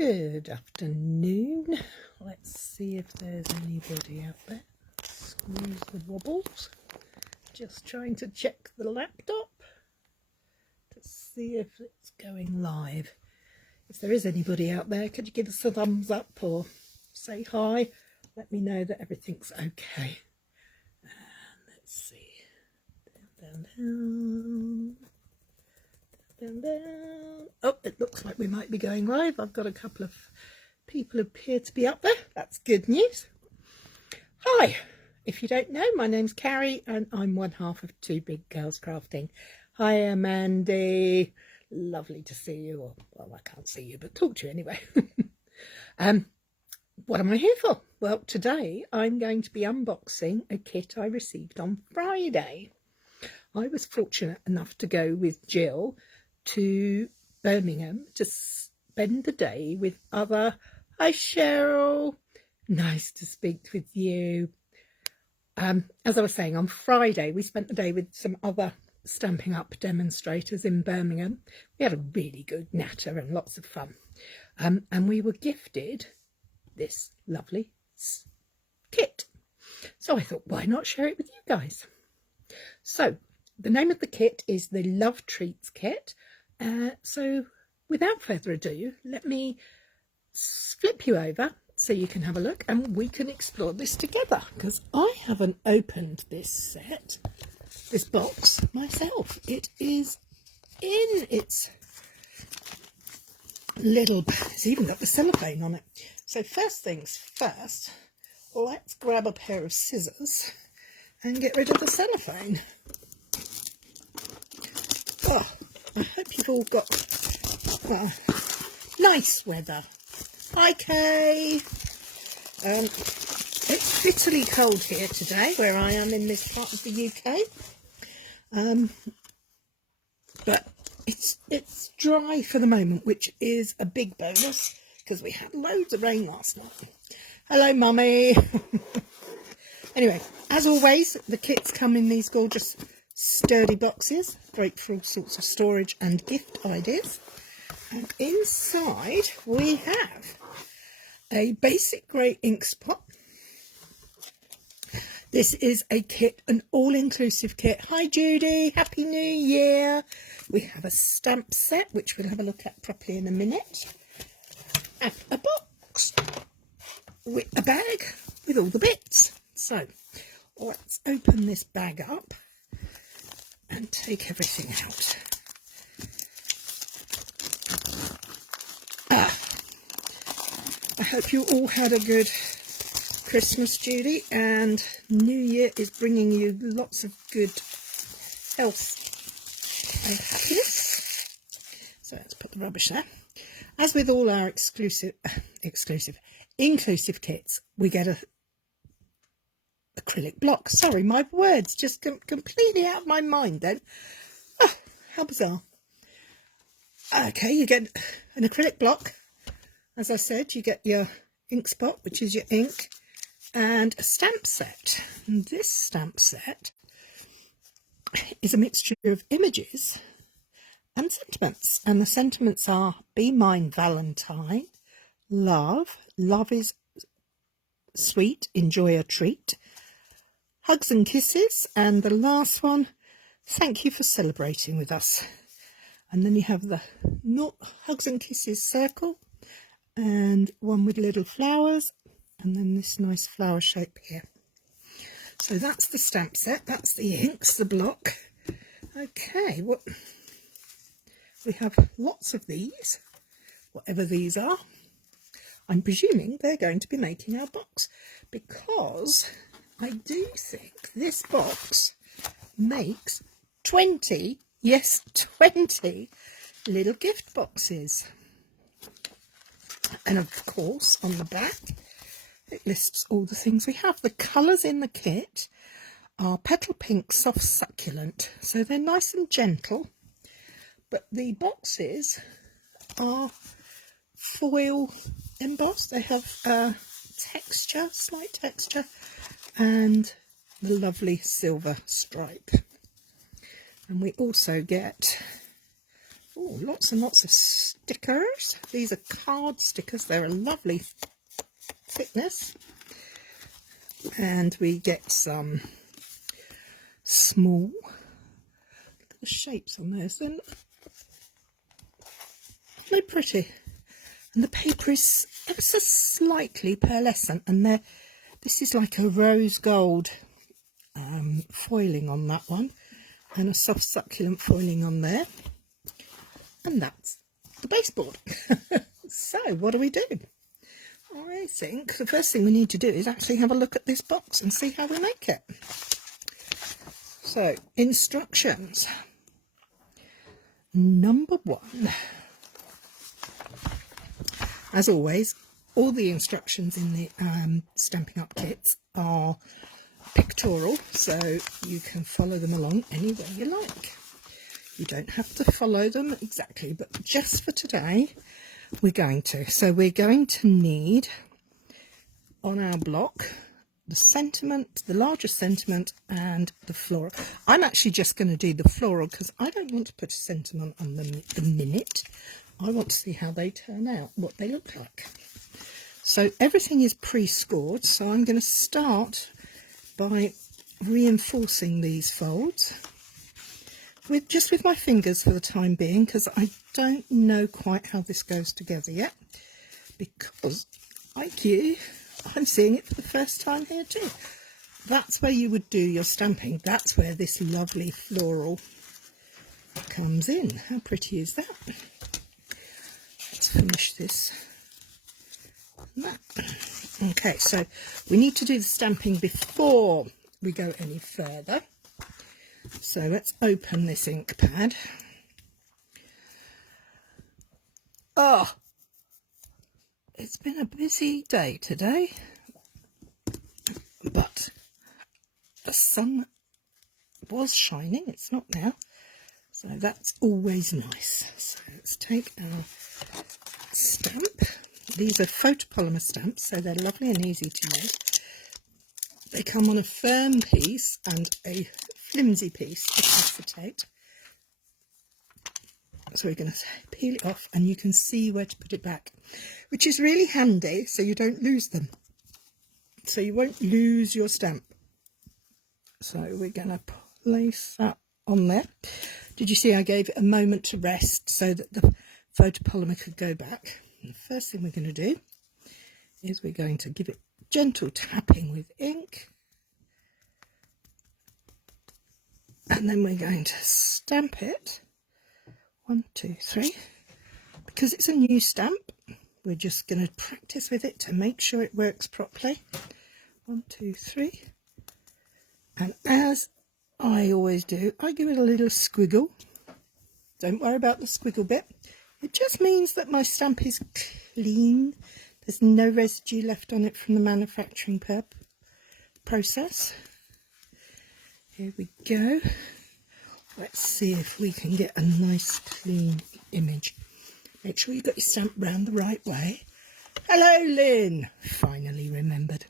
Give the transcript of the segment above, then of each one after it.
Good afternoon. Let's see if there's anybody out there. Squeeze the wobbles. Just trying to check the laptop to see if it's going live. If there is anybody out there, could you give us a thumbs up or say hi? Let me know that everything's okay. And let's see. Down, down, down, down, down. Oh, it looks like we might be going live. I've got a couple of people who appear to be up there. That's good news. Hi. If you don't know, my name's Cary and I'm one half of Two Big Girls Crafting. Hi, Mandy. Lovely to see you. Or, well, I can't see you, but talk to you anyway. What am I here for? Well, today I'm going to be unboxing a kit I received on Friday. I was fortunate enough to go with Jill to Birmingham to spend the day with other... Hi, Cheryl. Nice to speak with you. As I was saying, on Friday, we spent the day with some other Stampin' Up demonstrators in Birmingham. We had a really good natter and lots of fun. And we were gifted this lovely kit. So I thought, why not share it with you guys? So the name of the kit is the Love Treats Kit. So without further ado, let me flip you over so you can have a look and we can explore this together, because I haven't opened this box myself. It is in its little, it's even got the cellophane on it. So first things first, let's grab a pair of scissors and get rid of the cellophane. Oh, I hope you've all got nice weather. Hi, Kay. It's bitterly cold here today where I am in this part of the UK. But it's dry for the moment, which is a big bonus because we had loads of rain last night. Hello, Mummy. Anyway, as always, the kits come in these gorgeous sturdy boxes, great for all sorts of storage and gift ideas. And inside we have a basic grey ink spot. This is a kit, an all-inclusive kit. Hi, Judy. Happy New Year. We have a stamp set, which we'll have a look at properly in a minute. And a box with a bag with all the bits. So let's open this bag up and take everything out. I hope you all had a good Christmas, Judy, and New Year is bringing you lots of good health and happiness. So let's put the rubbish there. As with all our inclusive kits, we get a acrylic block. Sorry, my words just completely out of my mind then. Oh, how bizarre. Okay, you get an acrylic block. As I said, you get your ink spot, which is your ink, and a stamp set. And this stamp set is a mixture of images and sentiments. And the sentiments are: be mine, Valentine, love is sweet, enjoy a treat, hugs and kisses, and the last one, thank you for celebrating with us. And then you have the hugs and kisses circle, and one with little flowers, and then this nice flower shape here. So that's the stamp set, that's the inks, the block. Okay, we have lots of these, whatever these are. I'm presuming they're going to be making our box, because I do think this box makes 20, yes, 20 little gift boxes. And of course, on the back, it lists all the things we have. The colours in the kit are Petal Pink Soft Succulent, so they're nice and gentle. But the boxes are foil embossed. They have texture, slight texture, and the lovely silver stripe. And we also get Oh, lots and lots of stickers. These are card stickers. They're a lovely thickness. And we get some small, look at the shapes on those. They're pretty. And the paper is ever so slightly pearlescent, and this is like a rose gold foiling on that one, and a soft succulent foiling on there. And that's the baseboard. So what do we do? I think the first thing we need to do is actually have a look at this box and see how we make it. So, instructions. Number 1. As always, all the instructions in the Stampin' Up kits are pictorial, so you can follow them along any way you like. You don't have to follow them exactly, but just for today, we're going to. So we're going to need, on our block, the sentiment, the larger sentiment, and the floral. I'm actually just going to do the floral because I don't want to put a sentiment on them the minute. I want to see how they turn out, what they look like. So everything is pre-scored, so I'm going to start by reinforcing these folds with my fingers for the time being, because I don't know quite how this goes together yet, because like you, I'm seeing it for the first time here too. That's where you would do your stamping. That's where this lovely floral comes in. How pretty is that? Let's finish this. Okay, so we need to do the stamping before we go any further. So let's open this ink pad. Oh, it's been a busy day today, but the sun was shining. It's not now, so that's always nice. So let's take our stamp. These are photopolymer stamps, so they're lovely and easy to use. They come on a firm piece and a flimsy piece of acetate. So we're going to peel it off, and you can see where to put it back, which is really handy so you don't lose them. So you won't lose your stamp. So we're going to place that on there. Did you see I gave it a moment to rest so that the photopolymer could go back? And the first thing we're going to do is we're going to give it gentle tapping with ink, and then we're going to stamp it. 1, 2, 3. Because it's a new stamp, we're just going to practice with it to make sure it works properly. 1, 2, 3. And as I always do, I give it a little squiggle. Don't worry about the squiggle bit. It just means that my stamp is clean. There's no residue left on it from the manufacturing process. Here we go. Let's see if we can get a nice clean image. Make sure you got your stamp round the right way. Hello, Lynn. Finally remembered.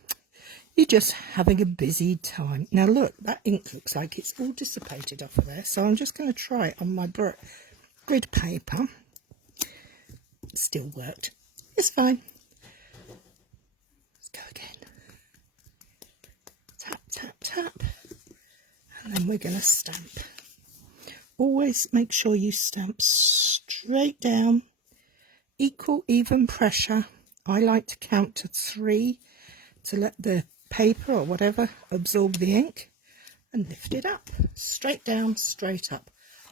You're just having a busy time. Now look, that ink looks like it's all dissipated off of there. So I'm just going to try it on my grid paper. It still worked. It's fine. Let's go again. Tap, tap, tap. And then we're going to stamp. Always make sure you stamp straight down, equal, even pressure. I like to count to 3 to let the paper or whatever absorb the ink, and lift it up. Straight down, straight up.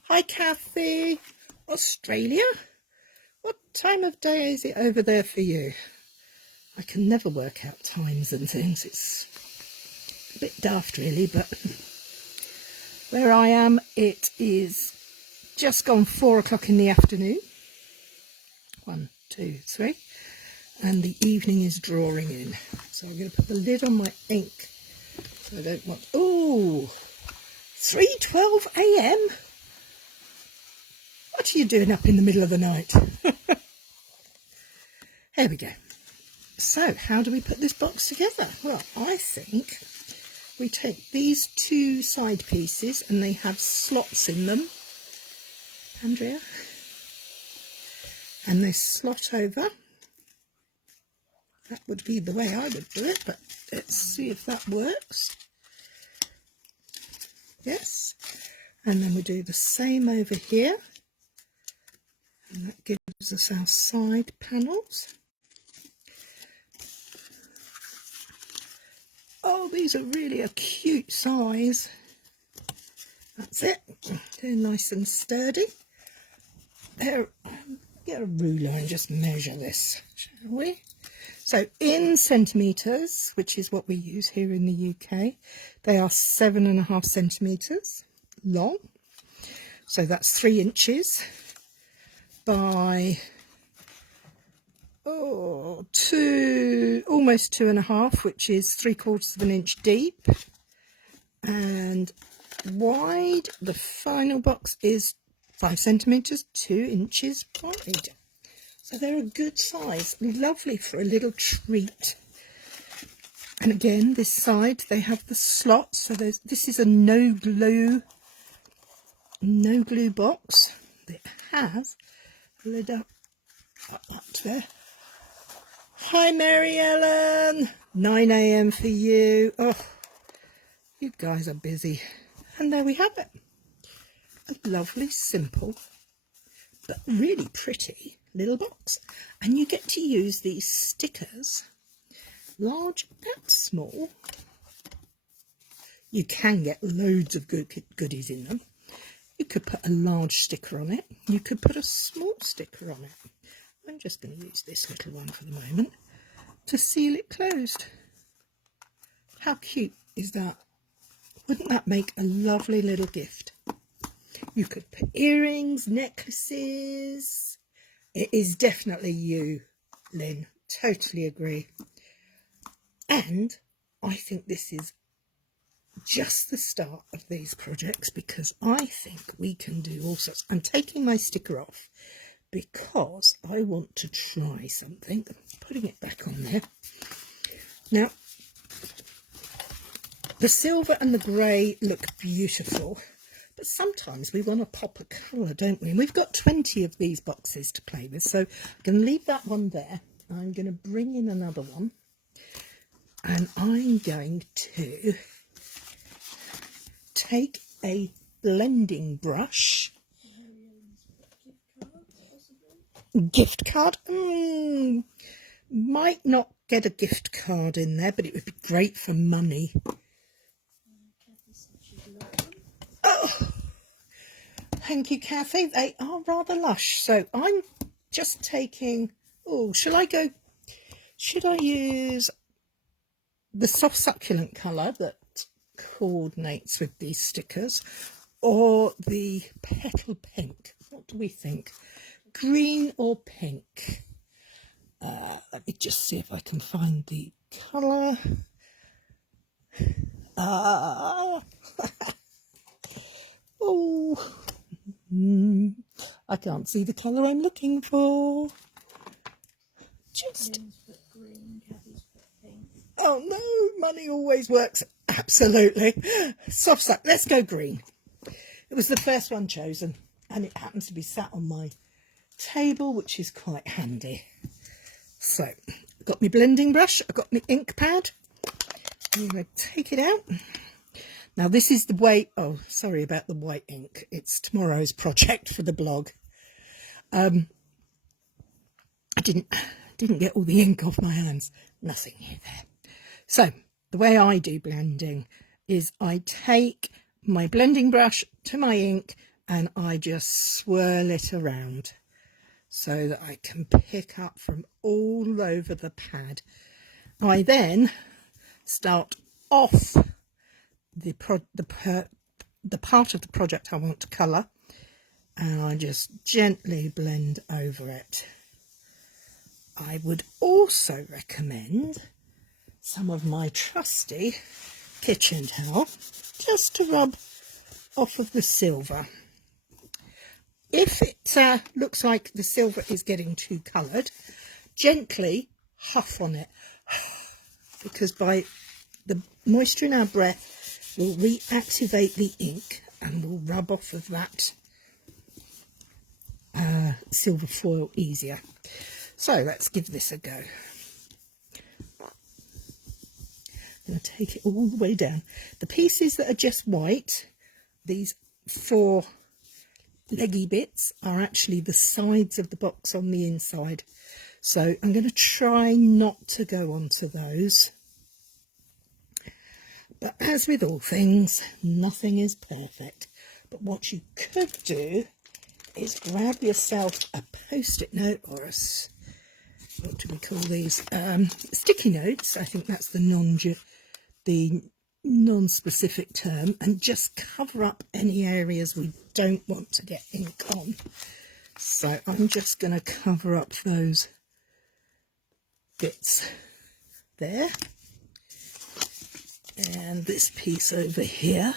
Hi, Kathy. Australia? What time of day is it over there for you? I can never work out times and things. It's a bit daft, really, but where I am, it is just gone 4 o'clock in the afternoon. 1, 2, 3. And the evening is drawing in. So I'm going to put the lid on my ink. So I don't want... Oh! 3:12 a.m? What are you doing up in the middle of the night? Here we go. So, how do we put this box together? Well, I think we take these 2 side pieces, and they have slots in them. Andrea? and this slot over. That would be the way I would do it, but let's see if that works. Yes, and then we do the same over here, and that gives us our side panels. Oh, these are really a cute size. That's it. They're nice and sturdy. There, get a ruler and just measure this, shall we? So in centimetres, which is what we use here in the UK, they are 7.5 centimetres long. So that's 3 inches by almost 2.5, which is 3/4 of an inch deep. And wide, the final box is 5 centimetres, 2 inches wide. So they're a good size, lovely for a little treat. And again, this side, they have the slots. So this is a no glue box. It has a lid up there. Hi, Mary Ellen. 9 AM for you. Oh, you guys are busy. And there we have it. A lovely, simple, but really pretty little box. And you get to use these stickers, large and small. You can get loads of goodies in them. You could put a large sticker on it. You could put a small sticker on it. I'm just going to use this little one for the moment to seal it closed. How cute is that? Wouldn't that make a lovely little gift? You could put earrings, necklaces. It is definitely you, Lynn. Totally agree. And I think this is just the start of these projects, because I think we can do all sorts. I'm taking my sticker off because I want to try something. I'm putting it back on there. Now, the silver and the grey look beautiful, but sometimes we want to pop a colour, don't we? And we've got 20 of these boxes to play with, so I'm going to leave that one there. I'm going to bring in another one, and I'm going to take a blending brush. Gift card? Might not get a gift card in there, but it would be great for money. Oh, thank you, Kathy. They are rather lush. So I'm just taking, should I use the soft succulent colour that coordinates with these stickers, or the petal pink? What do we think? Green or pink? Let me just see if I can find the colour. I can't see the colour I'm looking for. Oh no, money always works. Absolutely. Soft suck. Let's go green. It was the first one chosen, and it happens to be sat on my table, which is quite handy. So, I've got my blending brush, I've got my ink pad. I'm going to take it out. Now this is the way, sorry about the white ink. It's tomorrow's project for the blog. I didn't get all the ink off my hands. Nothing new there. So, the way I do blending is I take my blending brush to my ink and I just swirl it around so that I can pick up from all over the pad. I then start off the part of the project I want to colour, and I just gently blend over it. I would also recommend some of my trusty kitchen towel just to rub off of the silver. If it looks like the silver is getting too coloured, gently huff on it, because by the moisture in our breath will reactivate the ink and will rub off of that silver foil easier. So let's give this a go. I'm going to take it all the way down. The pieces that are just white, these 4 leggy bits, are actually the sides of the box on the inside. So I'm going to try not to go onto those. But as with all things, nothing is perfect. But what you could do is grab yourself a post-it note or a, what do we call these? Sticky notes. I think that's the non-specific term, and just cover up any areas we don't want to get ink on. So I'm just going to cover up those bits there. And this piece over here,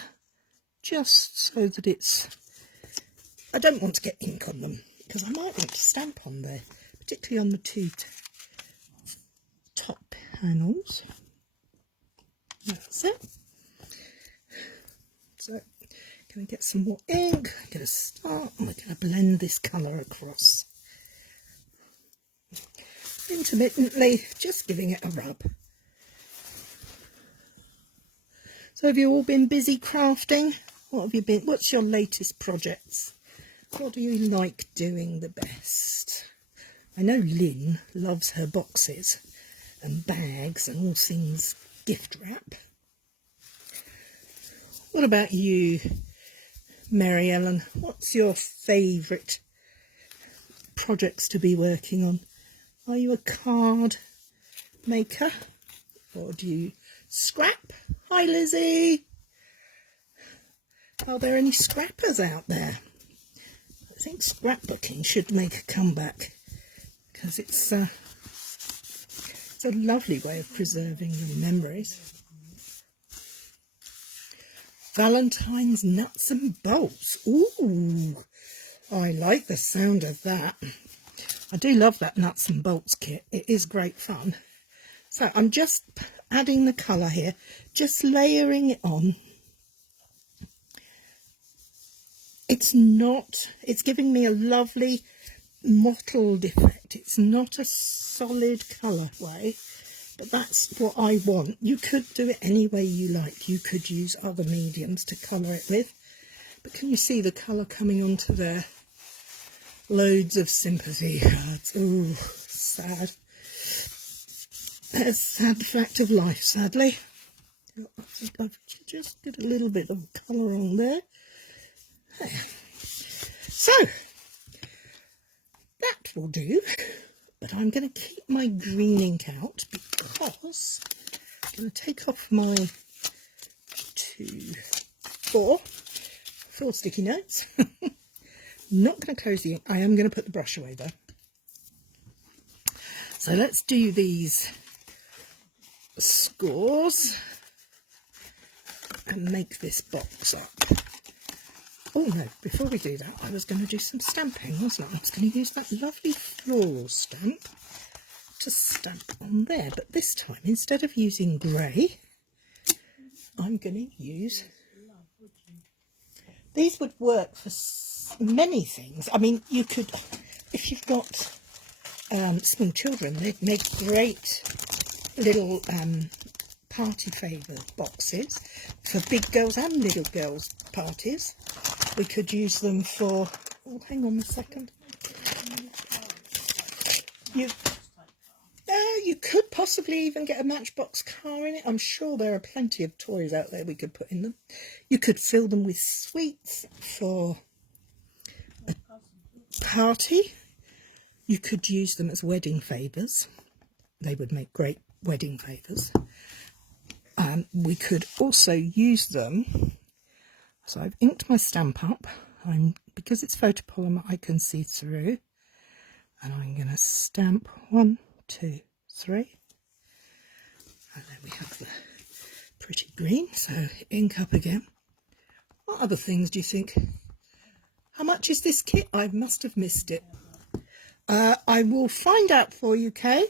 just so that it's, I don't want to get ink on them, because I might want to stamp on there, particularly on the 2 top panels. That's it. So, going to get some more ink, I'm going to start, and we're going to blend this colour across. Intermittently, just giving it a rub. So have you all been busy crafting? What have you been? What's your latest projects? What do you like doing the best? I know Lynn loves her boxes and bags and all things gift wrap. What about you, Mary Ellen? What's your favourite projects to be working on? Are you a card maker, or do you scrap? Hi Lizzie! Are there any scrappers out there? I think scrapbooking should make a comeback, because it's a lovely way of preserving your memories. Valentine's nuts and bolts. Ooh, I like the sound of that. I do love that nuts and bolts kit. It is great fun. So I'm just adding the colour here, just layering it on. It's giving me a lovely mottled effect. It's not a solid colourway, but that's what I want. You could do it any way you like. You could use other mediums to colour it with. But can you see the colour coming onto there? Loads of sympathy cards. Ooh, sad. That's a sad fact of life, sadly. I think I've just got a little bit of colour on there. So, that will do. But I'm going to keep my green ink out, because I'm going to take off my 4 sticky notes. Not going to close the ink. I am going to put the brush away though. So let's do these scores and make this box up. Oh no, before we do that, I was going to do some stamping, wasn't I? I was going to use that lovely floral stamp to stamp on there, but this time, instead of using grey, I'm going to use, these would work for many things. I mean, you could, if you've got small children, they'd make great little party favour boxes for big girls and little girls parties. We could use them for, oh, hang on a second. You could possibly even get a Matchbox car in it. I'm sure there are plenty of toys out there we could put in them. You could fill them with sweets for a party. You could use them as wedding favours. They would make great wedding favours. We could also use them. So I've inked my stamp up. Because it's photopolymer, I can see through. And I'm going to stamp 1, 2, 3. And then we have the pretty green. So ink up again. What other things do you think? How much is this kit? I must have missed it. I will find out for you, Kay.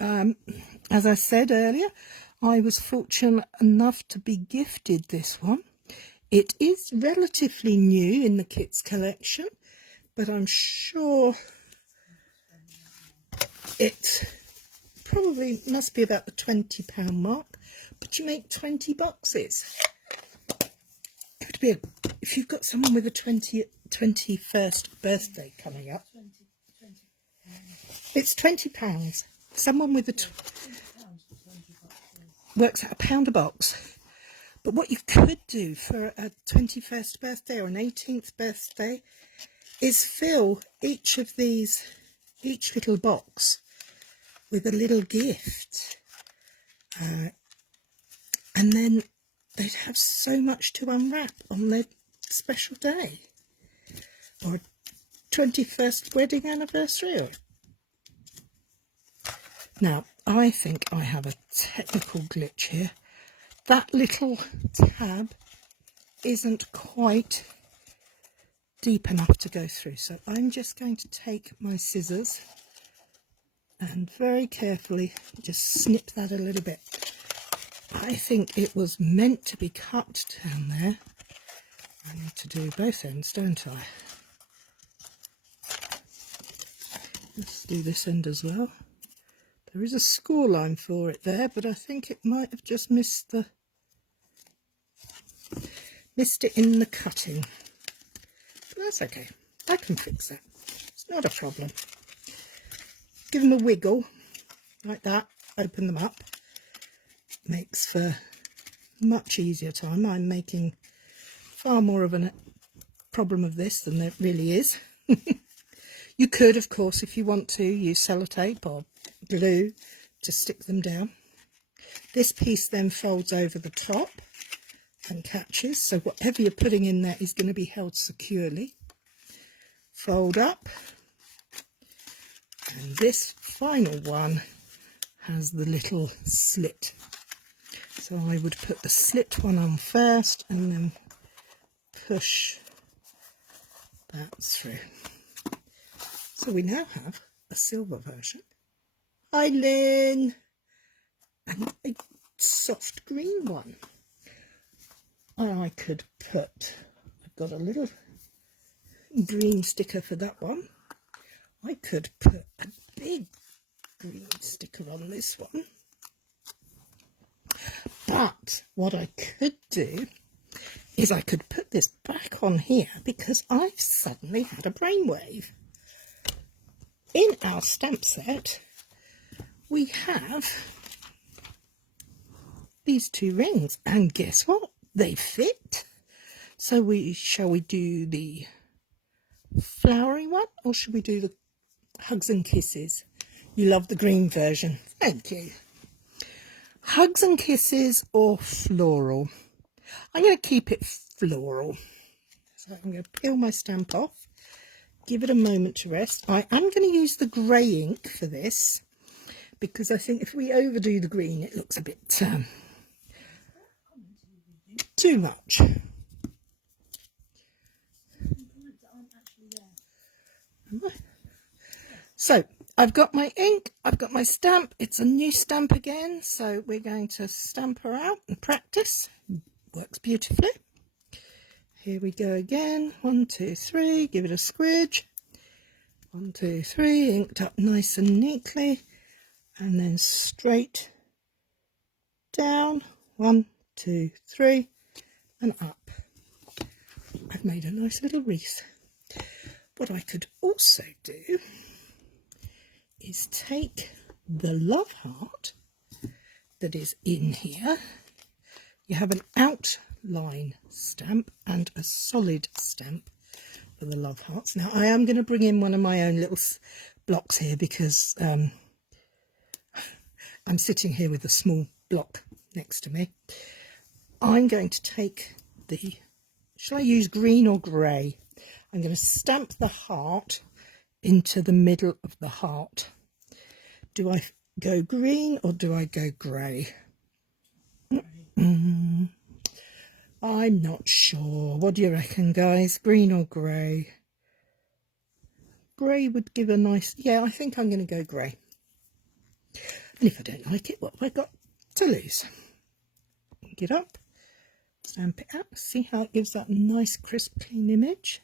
As I said earlier, I was fortunate enough to be gifted this one. It is relatively new in the kits collection. but I'm sure it probably must be about the £20 mark. But you make 20 boxes. It would be if you've got someone with a 21st birthday coming up. It's £20. Someone with a works out £1 a box. But what you could do for a 21st birthday or an 18th birthday is fill each little box with a little gift. And then they'd have so much to unwrap on their special day. Or 21st wedding anniversary. Now, I think I have a technical glitch here. That little tab isn't quite deep enough to go through. So I'm just going to take my scissors and very carefully just snip that a little bit. I think it was meant to be cut down there. I need to do both ends, don't I? Let's do this end as well. There is a score line for it there, but I think it might have just missed it in the cutting. But that's okay. I can fix that. It's not a problem. Give them a wiggle like that. Open them up. Makes for much easier time. I'm making far more of a problem of this than there really is. You could, of course, if you want to, use sellotape or glue to stick them down. This piece then folds over the top and catches, so whatever you're putting in there is going to be held securely. Fold up, and this final one has the little slit. So I would put the slit one on first and then push that through. So we now have a silver version. Hi Lynn! And a soft green one. I could put, I've got a little green sticker for that one. I could put a big green sticker on this one. But what I could do is I could put this back on here because I've suddenly had a brainwave. In our stamp set, we have these two rings, and guess what? They fit. So shall we do the flowery one, or should we do the hugs and kisses? You love the green version. Thank you. Hugs and kisses or floral? I'm going to keep it floral. So I'm going to peel my stamp off, give it a moment to rest. I am going to use the grey ink for this because I think if we overdo the green, it looks a bit too much. So I've got my ink, I've got my stamp. It's a new stamp again, so we're going to stamp her out and practice. Works beautifully. Here we go again. 1, 2, 3. Give it a squidge. 1, 2, 3. Inked up nice and neatly, and then straight down. 1, 2, 3, and up. I've made a nice little wreath. What I could also do is take the love heart that is in here. You have an outline stamp and a solid stamp for the love hearts. Now I am going to bring in one of my own little blocks here because I'm sitting here with a small block next to me. I'm going to take the, shall I use green or grey? I'm going to stamp the heart into the middle of the heart. Do I go green or do I go grey? I'm not sure. What do you reckon, guys? Green or grey? Grey would give a nice... Yeah, I think I'm going to go grey. And if I don't like it, what have I got to lose? Pick it up, stamp it out. See how it gives that nice, crisp, clean image?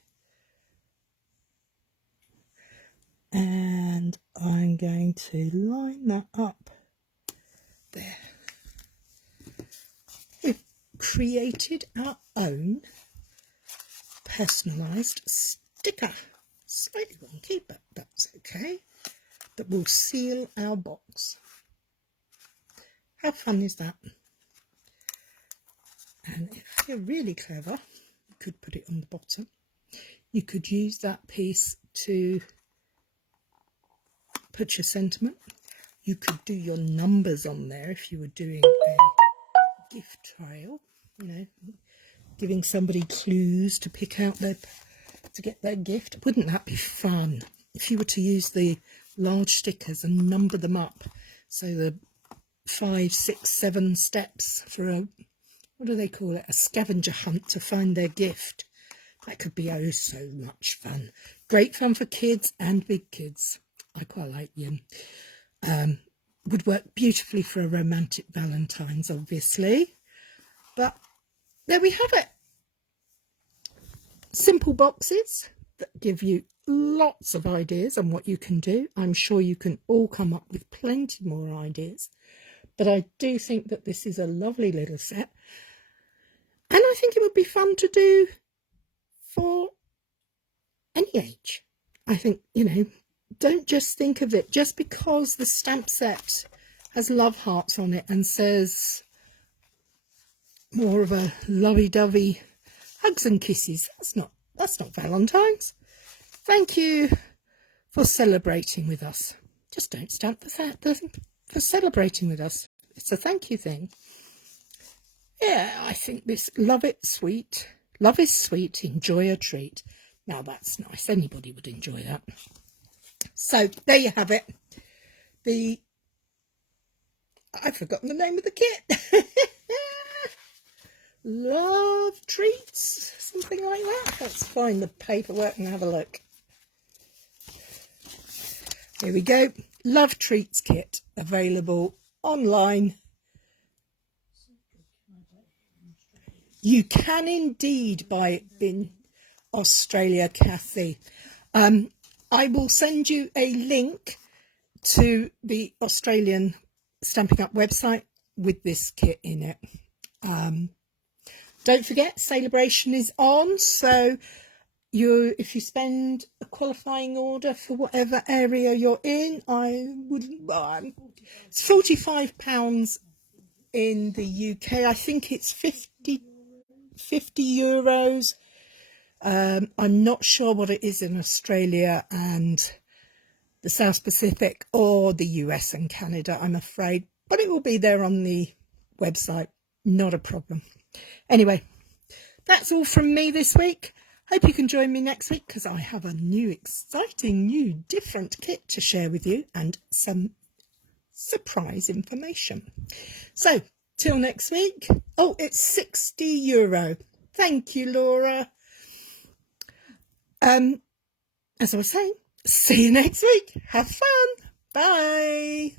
and I'm going to line that up there. We've created our own personalised sticker. Slightly wonky, but that's okay. That will seal our box. How fun is that? And if you're really clever, you could put it on the bottom. You could use that piece to put your sentiment. You could do your numbers on there if you were doing a gift trail, you know, giving somebody clues to pick out to get their gift. Wouldn't that be fun if you were to use the large stickers and number them up? So the 5, 6, 7 steps for a, what do they call it? A scavenger hunt to find their gift. That could be oh so much fun. Great fun for kids and big kids. I quite like them. Would work beautifully for a romantic Valentine's, obviously. But there we have it. Simple boxes that give you lots of ideas on what you can do. I'm sure you can all come up with plenty more ideas. But I do think that this is a lovely little set. And I think it would be fun to do for any age. I think, you know, don't just think of it just because the stamp set has love hearts on it and says more of a lovey-dovey hugs and kisses. That's not Valentine's. Thank you for celebrating with us. Just don't stamp for celebrating with us. It's a thank you thing. Yeah, I think this love is sweet, enjoy a treat. Now that's nice. Anybody would enjoy that. So there you have it. I've forgotten the name of the kit. Love treats, something like that. Let's find the paperwork and have a look. Here we go. Love treats kit available online. You can indeed buy it in Australia, Kathy. I will send you a link to the Australian Stampin' Up website with this kit in it. Don't forget, Celebration is on, so if you spend a qualifying order for whatever area you're in, it's £45 in the UK. I think it's 50 euros. I'm not sure what it is in Australia and the South Pacific or the US and Canada, I'm afraid, but it will be there on the website. Not a problem. Anyway, that's all from me this week. Hope you can join me next week because I have a new, exciting, different kit to share with you and some surprise information. So, till next week. Oh, it's €60. Thank you, Laura. As I was saying, see you next week. Have fun. Bye.